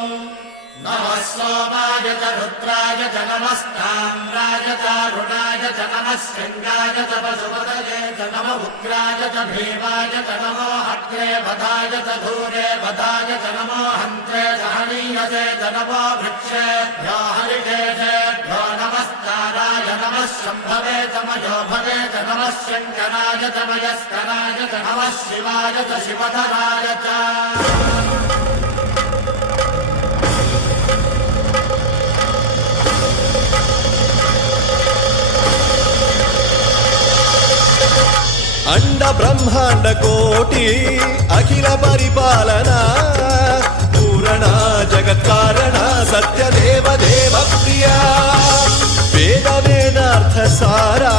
नमः सोमाय च रुद्राय च नमस्ताम्राय च रुणाय च नमः शृङ्गाय च पशुपतये च नम उग्राय च भीमाय च नमो अग्रे वधाय च धूरे वधाय च नमो हन्त्रे च हनीयसे च नमो वृक्षेभ्यो हरिकेशेभ्यो नमस्काराय नमः शम्भवे च मयोभवे च नमः शङ्कराय च मयस्कराय च नमः शिवाय च शिवधराय च अंड ब्रह्मांड कोटि अखिल परिपालना पूरणा जगत्कारणा सत्यदेव देव प्रिया वेद वेदार्थ सारा